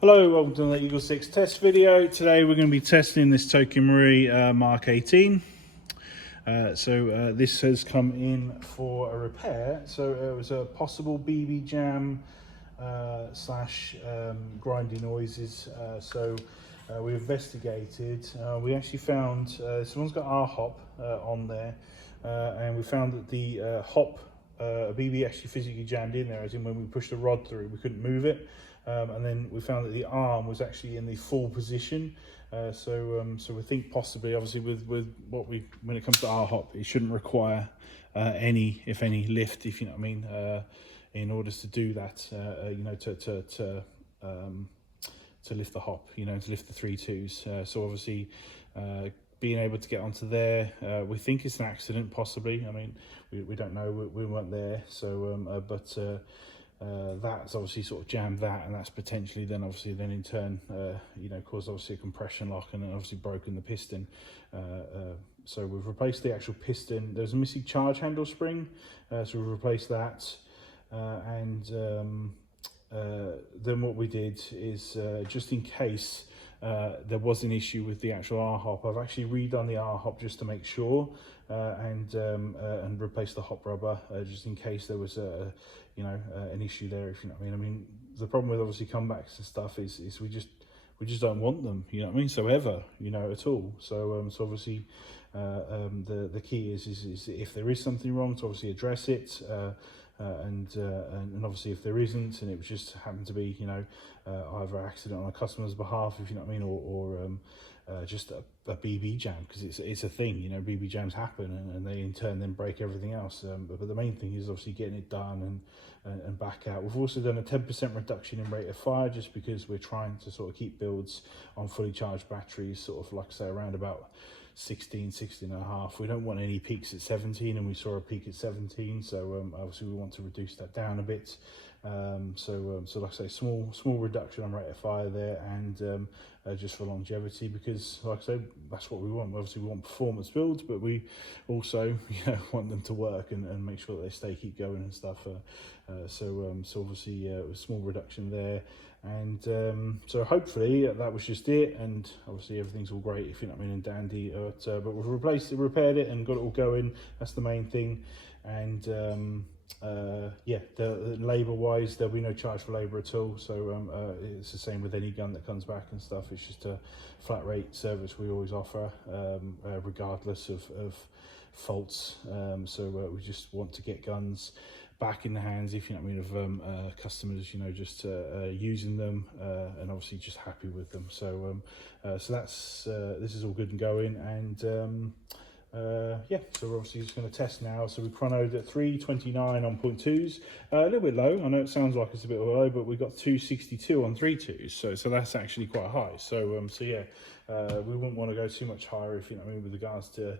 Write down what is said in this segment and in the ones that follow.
Hello, welcome to the EagleSix test video. Today we're going to be testing this TM Mark 18. This has come in for a repair. So it was a possible BB jam slash grinding noises. We investigated. We actually found someone's got our hop on there, and we found that the hop BB actually physically jammed in there, as in when we pushed the rod through, we couldn't move it. And then we found that the arm was actually in the full position. So we think possibly, obviously, with when it comes to our hop, it shouldn't require any, if any, lift, if you know what I mean, in order to do that. To lift the hop, to lift the 3.2s. So obviously, being able to get onto there, we think it's an accident, possibly. I mean, we don't know. We weren't there. So, that's obviously sort of jammed that, and that's potentially then in turn caused obviously a compression lock, and then obviously broken the piston. So we've replaced the actual piston. There's a missing charge handle spring, so we've replaced that, and then what we did is just in case there was an issue with the actual R-hop, I've actually redone the R-hop just to make sure, and replaced the hop rubber just in case there was an issue there, if you know what I mean. I mean, the problem with obviously comebacks and stuff is we just don't want them, you know what I mean, so ever, at all. So obviously the key is if there is something wrong, to obviously address it, and obviously if there isn't, and it was just happened to be either an accident on a customer's behalf, if you know what I mean, or just a BB jam, because it's a thing, BB jams happen, and they in turn then break everything else. But the main thing is obviously getting it done and back out. We've also done a 10% reduction in rate of fire, just because we're trying to sort of keep builds on fully charged batteries, sort of like I say, around about 16 and a half. We don't want any peaks at 17, and we saw a peak at 17, so obviously we want to reduce that down a bit. So like I say, small reduction on rate of fire there, and just for longevity, because like I said, that's what we want. Obviously we want performance builds, but we also want them to work and make sure that they keep going and stuff. So obviously a small reduction there, and so hopefully that was just it, and obviously everything's all great, if you know what I mean, and dandy. But we've repaired it and got it all going. That's the main thing. And the labour wise, there'll be no charge for labour at all. So it's the same with any gun that comes back and stuff. It's just a flat rate service we always offer, regardless of faults. We just want to get guns back in the hands, if you know what I mean, of customers, just using them, and obviously just happy with them. So that's this is all good and going, and so we're obviously just going to test now. So we chronoed at 3:29 on 0.2s, a little bit low. I know it sounds like it's a bit low, but we got 2:62 on 3.2s, so that's actually quite high. So we wouldn't want to go too much higher, if you know what I mean, with regards to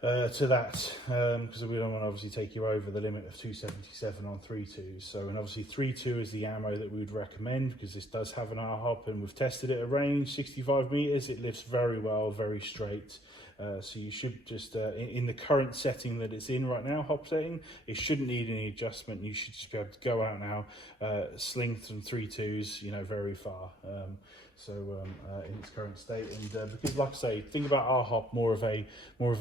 that, because we don't want to obviously take you over the limit of 277 on 3.2s. So, and obviously 3.2 is the ammo that we would recommend, because this does have an R-hop, and we've tested it at range 65 meters. It lifts very well, very straight. So you should just, in the current setting that it's in right now, hop setting, it shouldn't need any adjustment. You should just be able to go out now, sling some 3.2s, very far. In its current state, and because, like I say, think about our hop more of a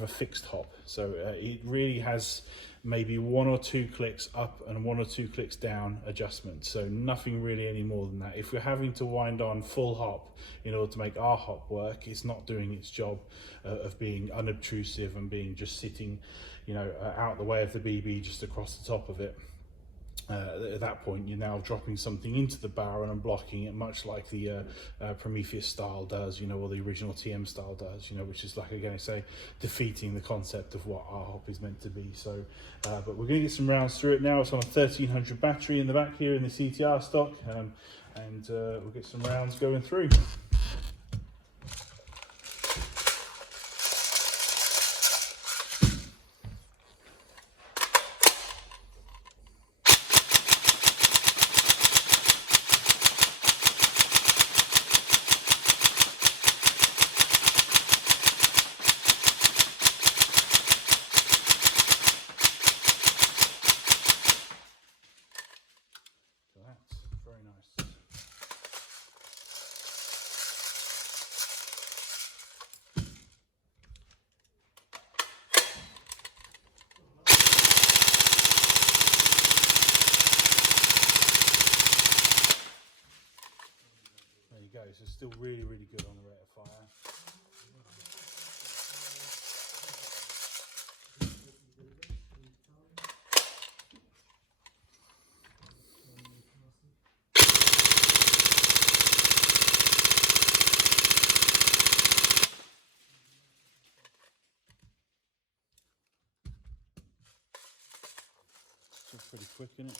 fixed hop. So it really has maybe 1 or 2 clicks up and 1 or 2 clicks down adjustment. So nothing really any more than that. If we're having to wind on full hop in order to make our hop work, it's not doing its job of being unobtrusive and being just sitting, out the way of the BB, just across the top of it. At that point, you're now dropping something into the barrel and blocking it, much like the Prometheus style does, or the original TM style does, which is, like, again, I say, defeating the concept of what our hop is meant to be. So, but we're going to get some rounds through it now. It's on a 1300 battery in the back here in the CTR stock, and we'll get some rounds going through. Very nice. go. So it's still really, really good on the rate of fire. Still pretty quick in it.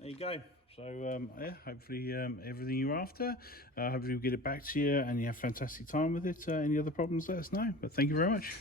There you go. So yeah, hopefully everything you're after. Hopefully we'll get it back to you and you have a fantastic time with it. Any other problems, let us know. But thank you very much.